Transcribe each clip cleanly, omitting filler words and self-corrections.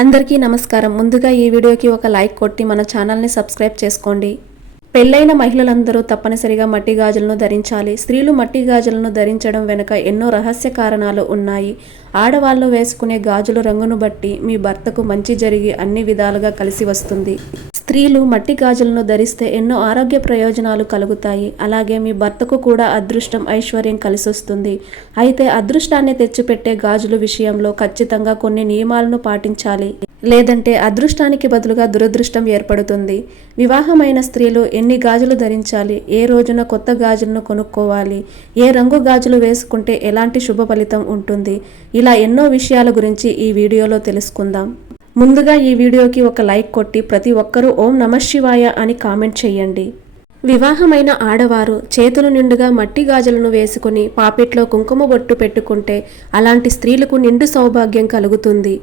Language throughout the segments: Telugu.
అందరికీ నమస్కారం. ముందుగా ఈ వీడియోకి ఒక లైక్ కొట్టి మన ఛానల్ని సబ్స్క్రైబ్ చేసుకోండి. పెళ్ళైన మహిళలందరూ తప్పనిసరిగా మట్టి గాజులను ధరించాలి. స్త్రీలు మట్టి గాజులను ధరించడం వెనుక ఎన్నో రహస్య కారణాలు ఉన్నాయి. ఆడవాళ్ళు వేసుకునే గాజుల రంగును బట్టి మీ భర్తకు మంచి జరిగి అన్ని విధాలుగా కలిసి వస్తుంది. స్త్రీలు మట్టి గాజులను ధరిస్తే ఎన్నో ఆరోగ్య ప్రయోజనాలు కలుగుతాయి. అలాగే మీ భర్తకు కూడా అదృష్టం, ఐశ్వర్యం కలిసొస్తుంది. అయితే అదృష్టాన్ని తెచ్చిపెట్టే గాజుల విషయంలో ఖచ్చితంగా కొన్ని నియమాలను పాటించాలి. లేదంటే అదృష్టానికి బదులుగా దురదృష్టం ఏర్పడుతుంది. వివాహమైన స్త్రీలు ఎన్ని గాజులు ధరించాలి, ఏ రోజున కొత్త గాజులను కొనుక్కోవాలి, ఏ రంగు గాజులు వేసుకుంటే ఎలాంటి శుభ ఫలితం ఉంటుంది, ఇలా ఎన్నో విషయాల గురించి ఈ వీడియోలో తెలుసుకుందాం. ముందుగా ఈ వీడియోకి ఒక లైక్ కొట్టి ప్రతి ఒక్కరూ ఓం నమఃశివాయ అని కామెంట్ చేయండి. వివాహమైన ఆడవారు చేతుల నిండుగా మట్టి గాజులను వేసుకుని పాపిట్లో కుంకుమ బొట్టు పెట్టుకుంటే అలాంటి స్త్రీలకు నిండు సౌభాగ్యం కలుగుతుంది.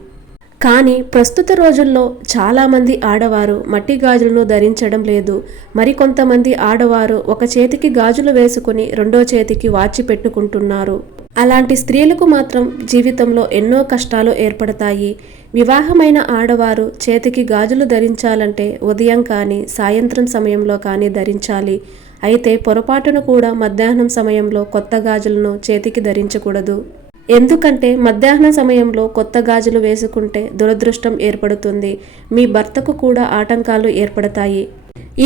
కానీ ప్రస్తుత రోజుల్లో చాలామంది ఆడవారు మట్టి గాజులను ధరించడం లేదు. మరికొంతమంది ఆడవారు ఒక చేతికి గాజులు వేసుకుని రెండో చేతికి వాచి పెట్టుకుంటున్నారు. అలాంటి స్త్రీలకు మాత్రం జీవితంలో ఎన్నో కష్టాలు ఏర్పడతాయి. వివాహమైన ఆడవారు చేతికి గాజులు ధరించాలంటే ఉదయం కానీ సాయంత్రం సమయంలో కానీ ధరించాలి. అయితే పొరపాటును కూడా మధ్యాహ్నం సమయంలో కొత్త గాజులను చేతికి ధరించకూడదు. ఎందుకంటే మధ్యాహ్న సమయంలో కొత్త గాజులు వేసుకుంటే దురదృష్టం ఏర్పడుతుంది. మీ భర్తకు కూడా ఆటంకాలు ఏర్పడతాయి.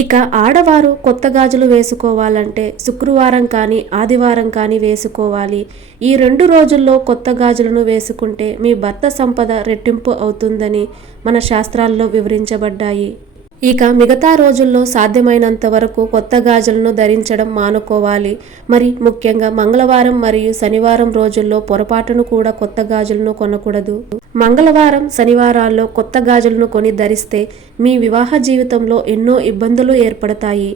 ఇక ఆడవారు కొత్త గాజులు వేసుకోవాలంటే శుక్రవారం కానీ ఆదివారం కానీ వేసుకోవాలి. ఈ 2 రోజుల్లో కొత్త గాజులను వేసుకుంటే మీ భర్త సంపద రెట్టింపు అవుతుందని మన శాస్త్రాల్లో వివరించబడ్డాయి. ఇక మిగతా రోజుల్లో సాధ్యమైనంత వరకు కొత్త గాజులను ధరించడం మానుకోవాలి. మరి ముఖ్యంగా మంగళవారం మరియు శనివారం రోజుల్లో పొరపాటును కూడా కొత్త గాజులను కొనకూడదు. మంగళవారం, శనివారాల్లో కొత్త గాజులను కొని ధరిస్తే మీ వివాహ జీవితంలో ఎన్నో ఇబ్బందులు ఏర్పడతాయి.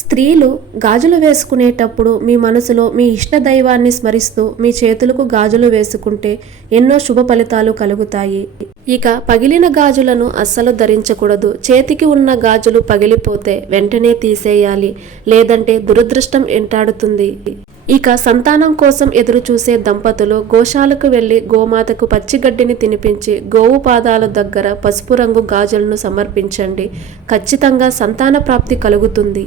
స్త్రీలు గాజులు వేసుకునేటప్పుడు మీ మనసులో మీ ఇష్ట దైవాన్ని స్మరిస్తూ మీ చేతులకు గాజులు వేసుకుంటే ఎన్నో శుభ ఫలితాలు కలుగుతాయి. ఇక పగిలిన గాజులను అస్సలు ధరించకూడదు. చేతికి ఉన్న గాజులు పగిలిపోతే వెంటనే తీసేయాలి, లేదంటే దురదృష్టం వెంటాడుతుంది. ఇక సంతానం కోసం ఎదురు చూసే దంపతులు గోశాలకు వెళ్లి గోమాతకు పచ్చిగడ్డిని తినిపించి గోవు పాదాల దగ్గర పసుపు రంగు గాజులను సమర్పించండి. ఖచ్చితంగా సంతాన ప్రాప్తి కలుగుతుంది.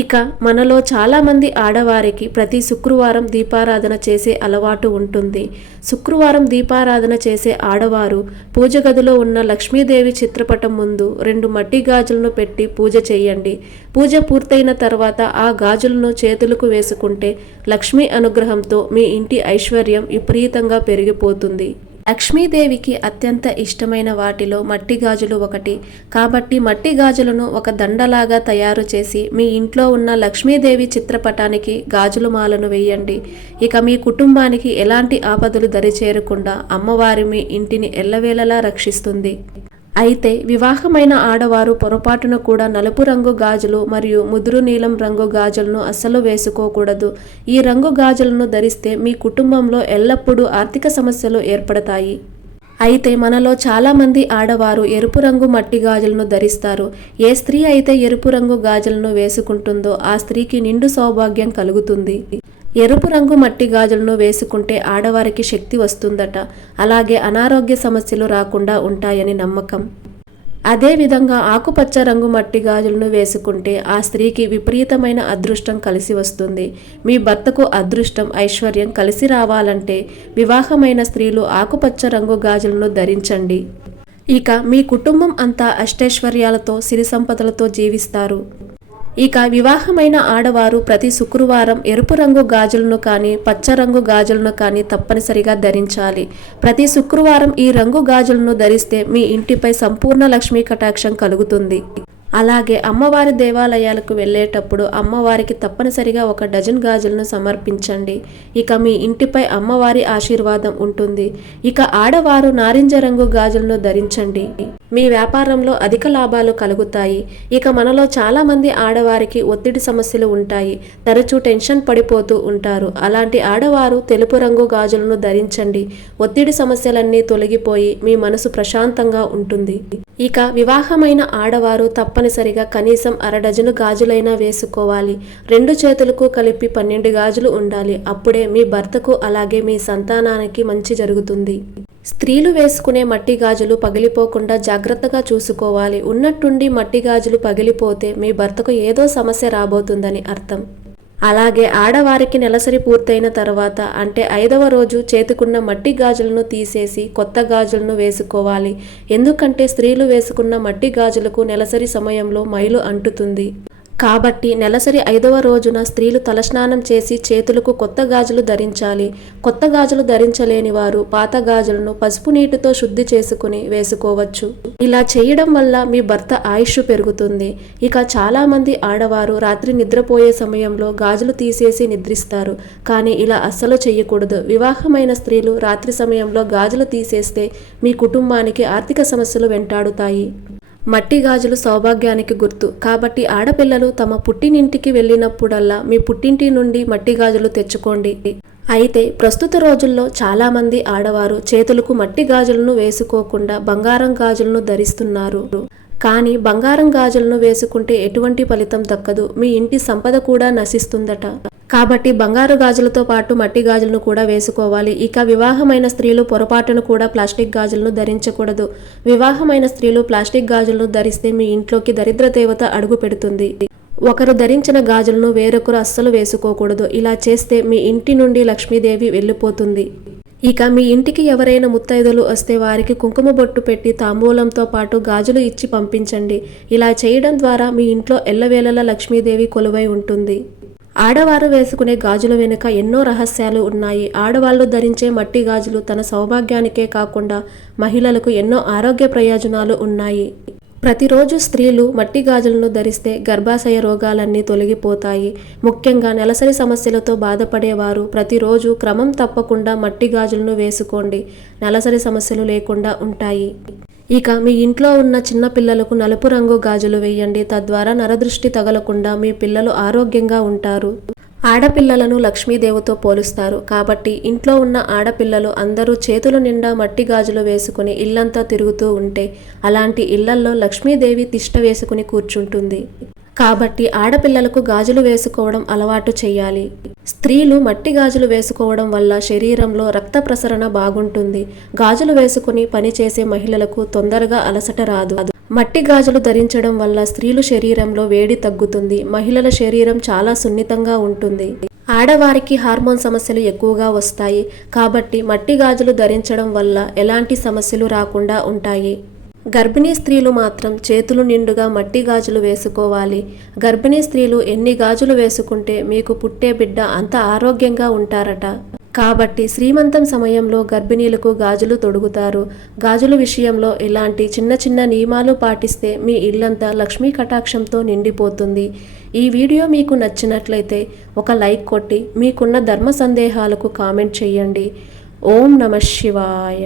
ఇక మనలో చాలామంది ఆడవారికి ప్రతి శుక్రవారం దీపారాధన చేసే అలవాటు ఉంటుంది. శుక్రవారం దీపారాధన చేసే ఆడవారు పూజ గదిలో ఉన్న లక్ష్మీదేవి చిత్రపటం ముందు 2 మట్టి గాజులను పెట్టి పూజ చేయండి. పూజ పూర్తయిన తర్వాత ఆ గాజులను చేతులకు వేసుకుంటే లక్ష్మీ అనుగ్రహంతో మీ ఇంటి ఐశ్వర్యం విపరీతంగా పెరిగిపోతుంది. లక్ష్మీదేవికి అత్యంత ఇష్టమైన వాటిలో మట్టి గాజులు ఒకటి. కాబట్టి మట్టి గాజులను ఒక దండలాగా తయారు చేసి మీ ఇంట్లో ఉన్న లక్ష్మీదేవి చిత్రపటానికి గాజుల మాలను వేయండి. ఇక మీ కుటుంబానికి ఎలాంటి ఆపదలు దరిచేరకుండా అమ్మవారి మీ ఇంటిని ఎల్లవేళలా రక్షిస్తుంది. అయితే వివాహమైన ఆడవారు పొరపాటున కూడా నలుపు రంగు గాజులు మరియు ముదురు నీలం రంగు గాజులను అస్సలు వేసుకోకూడదు. ఈ రంగు గాజులను ధరిస్తే మీ కుటుంబంలో ఎల్లప్పుడూ ఆర్థిక సమస్యలు ఏర్పడతాయి. అయితే మనలో చాలామంది ఆడవారు ఎరుపు రంగు మట్టి గాజులను ధరిస్తారు. ఏ స్త్రీ అయితే ఎరుపు రంగు గాజులను వేసుకుంటుందో ఆ స్త్రీకి నిండు సౌభాగ్యం కలుగుతుంది. ఎరుపు రంగు మట్టి గాజులను వేసుకుంటే ఆడవారికి శక్తి వస్తుందట. అలాగే అనారోగ్య సమస్యలు రాకుండా ఉంటాయని నమ్మకం. అదేవిధంగా ఆకుపచ్చ రంగు మట్టి గాజులను వేసుకుంటే ఆ స్త్రీకి విపరీతమైన అదృష్టం కలిసి వస్తుంది. మీ భర్తకు అదృష్టం, ఐశ్వర్యం కలిసి రావాలంటే వివాహమైన స్త్రీలు ఆకుపచ్చ రంగు గాజులను ధరించండి. ఇక మీ కుటుంబం అంతా అష్టైశ్వర్యాలతో, సిరి సంపదలతో జీవిస్తారు. ఇక వివాహమైన ఆడవారు ప్రతి శుక్రవారం ఎరుపు రంగు గాజులను కానీ పచ్చ రంగు గాజులను కానీ తప్పనిసరిగా ధరించాలి. ప్రతి శుక్రవారం ఈ రంగు గాజులను ధరిస్తే మీ ఇంటిపై సంపూర్ణ లక్ష్మీ కటాక్షం కలుగుతుంది. అలాగే అమ్మవారి దేవాలయాలకు వెళ్ళేటప్పుడు అమ్మవారికి తప్పనిసరిగా 1 డజన్ గాజులను సమర్పించండి. ఇక మీ ఇంటిపై అమ్మవారి ఆశీర్వాదం ఉంటుంది. ఇక ఆడవారు నారింజ రంగు గాజులను ధరించండి. మీ వ్యాపారంలో అధిక లాభాలు కలుగుతాయి. ఇక మనలో చాలామంది ఆడవారికి ఒత్తిడి సమస్యలు ఉంటాయి. తరచూ టెన్షన్ పడిపోతూ ఉంటారు. అలాంటి ఆడవారు తెలుపు రంగు గాజులను ధరించండి. ఒత్తిడి సమస్యలన్నీ తొలగిపోయి మీ మనసు ప్రశాంతంగా ఉంటుంది. ఇక వివాహమైన ఆడవారు తప్పనిసరిగా కనీసం 1/2 డజను గాజులైనా వేసుకోవాలి. 2 చేతులకు కలిపి 12 గాజులు ఉండాలి. అప్పుడే మీ భర్తకు అలాగే మీ సంతానానికి మంచి జరుగుతుంది. స్త్రీలు వేసుకునే మట్టి గాజులు పగిలిపోకుండా జాగ్రత్తగా చూసుకోవాలి. ఉన్నట్టుండి మట్టి గాజులు పగిలిపోతే మీ భర్తకు ఏదో సమస్య రాబోతుందని అర్థం. అలాగే ఆడవారికి నెలసరి పూర్తయిన తర్వాత అంటే 5వ రోజు చేతికున్న మట్టి గాజులను తీసేసి కొత్త గాజులను వేసుకోవాలి. ఎందుకంటే స్త్రీలు వేసుకున్న మట్టి గాజులకు నెలసరి సమయంలో మైలు అంటుతుంది. కాబట్టి నెలసరి 5వ రోజున స్త్రీలు తలస్నానం చేసి చేతులకు కొత్త గాజులు ధరించాలి. కొత్త గాజులు ధరించలేని వారు పాత గాజులను పసుపు నీటితో శుద్ధి చేసుకుని వేసుకోవచ్చు. ఇలా చేయడం వల్ల మీ భర్త ఆయుష్ పెరుగుతుంది. ఇక చాలామంది ఆడవారు రాత్రి నిద్రపోయే సమయంలో గాజులు తీసేసి నిద్రిస్తారు. కానీ ఇలా అస్సలు చేయకూడదు. వివాహమైన స్త్రీలు రాత్రి సమయంలో గాజులు తీసేస్తే మీ కుటుంబానికి ఆర్థిక సమస్యలు వెంటాడుతాయి. మట్టి గాజులు సౌభాగ్యానికి గుర్తు. కాబట్టి ఆడపిల్లలు తమ పుట్టినింటికి వెళ్ళినప్పుడల్లా మీ పుట్టింటి నుండి మట్టి గాజులు తెచ్చుకోండి. అయితే ప్రస్తుత రోజుల్లో చాలామంది ఆడవారు చేతులకు మట్టి గాజులను వేసుకోకుండా బంగారం గాజులను ధరిస్తున్నారు. కానీ బంగారం గాజులను వేసుకుంటే ఎటువంటి ఫలితం దక్కదు. మీ ఇంటి సంపద కూడా నశిస్తుందట. కాబట్టి బంగారు గాజులతో పాటు మట్టి గాజులను కూడా వేసుకోవాలి. ఇక వివాహమైన స్త్రీలు పొరపాటును కూడా ప్లాస్టిక్ గాజులను ధరించకూడదు. వివాహమైన స్త్రీలు ప్లాస్టిక్ గాజులను ధరిస్తే మీ ఇంట్లోకి దరిద్ర దేవత అడుగు పెడుతుంది. ఒకరు ధరించిన గాజులను వేరొకరు అస్సలు వేసుకోకూడదు. ఇలా చేస్తే మీ ఇంటి నుండి లక్ష్మీదేవి వెళ్ళిపోతుంది. ఇక మీ ఇంటికి ఎవరైనా ముత్తైదులు వస్తే వారికి కుంకుమ బొట్టు పెట్టి తాంబూలంతో పాటు గాజులు ఇచ్చి పంపించండి. ఇలా చేయడం ద్వారా మీ ఇంట్లో ఎల్లవేళలా లక్ష్మీదేవి కొలువై ఉంటుంది. ఆడవారు వేసుకునే గాజుల వెనుక ఎన్నో రహస్యాలు ఉన్నాయి. ఆడవాళ్లు ధరించే మట్టి గాజులు తన సౌభాగ్యానికే కాకుండా మహిళలకు ఎన్నో ఆరోగ్య ప్రయోజనాలు ఉన్నాయి. ప్రతిరోజు స్త్రీలు మట్టి గాజులను ధరిస్తే గర్భాశయ రోగాలన్నీ తొలగిపోతాయి. ముఖ్యంగా నెలసరి సమస్యలతో బాధపడేవారు ప్రతిరోజు క్రమం తప్పకుండా మట్టి గాజులను వేసుకోండి. నెలసరి సమస్యలు లేకుండా ఉంటాయి. ఇక మీ ఇంట్లో ఉన్న చిన్న పిల్లలకు నలుపు రంగు గాజులు వేయండి. తద్వారా నరదృష్టి తగలకుండా మీ పిల్లలు ఆరోగ్యంగా ఉంటారు. ఆడపిల్లలను లక్ష్మీదేవితో పోలుస్తారు. కాబట్టి ఇంట్లో ఉన్న ఆడపిల్లలు అందరూ చేతుల నిండా మట్టి గాజులు వేసుకుని ఇల్లంతా తిరుగుతూ ఉంటే అలాంటి ఇళ్లల్లో లక్ష్మీదేవి తిష్ట వేసుకుని కూర్చుంటుంది. కాబట్టి ఆడపిల్లలకు గాజులు వేసుకోవడం అలవాటు చేయాలి. స్త్రీలు మట్టి గాజులు వేసుకోవడం వల్ల శరీరంలో రక్త ప్రసరణ బాగుంటుంది. గాజులు వేసుకుని పనిచేసే మహిళలకు తొందరగా అలసట రాదు. మట్టి గాజులు ధరించడం వల్ల స్త్రీలు శరీరంలో వేడి తగ్గుతుంది. మహిళల శరీరం చాలా సున్నితంగా ఉంటుంది. ఆడవారికి హార్మోన్ సమస్యలు ఎక్కువగా వస్తాయి. కాబట్టి మట్టి గాజులు ధరించడం వల్ల ఎలాంటి సమస్యలు రాకుండా ఉంటాయి. గర్భిణీ స్త్రీలు మాత్రం చేతులు నిండుగా మట్టి గాజులు వేసుకోవాలి. గర్భిణీ స్త్రీలు ఎన్ని గాజులు వేసుకుంటే మీకు పుట్టే బిడ్డ అంత ఆరోగ్యంగా ఉంటారట. కాబట్టి శ్రీమంతం సమయంలో గర్భిణీలకు గాజులు తొడుగుతారు. గాజుల విషయంలో ఇలాంటి చిన్న చిన్న నియమాలు పాటిస్తే మీ ఇల్లంతా లక్ష్మీ కటాక్షంతో నిండిపోతుంది. ఈ వీడియో మీకు నచ్చినట్లయితే ఒక లైక్ కొట్టి మీకున్న ధర్మ సందేహాలకు కామెంట్ చేయండి. ఓం నమః శివాయ.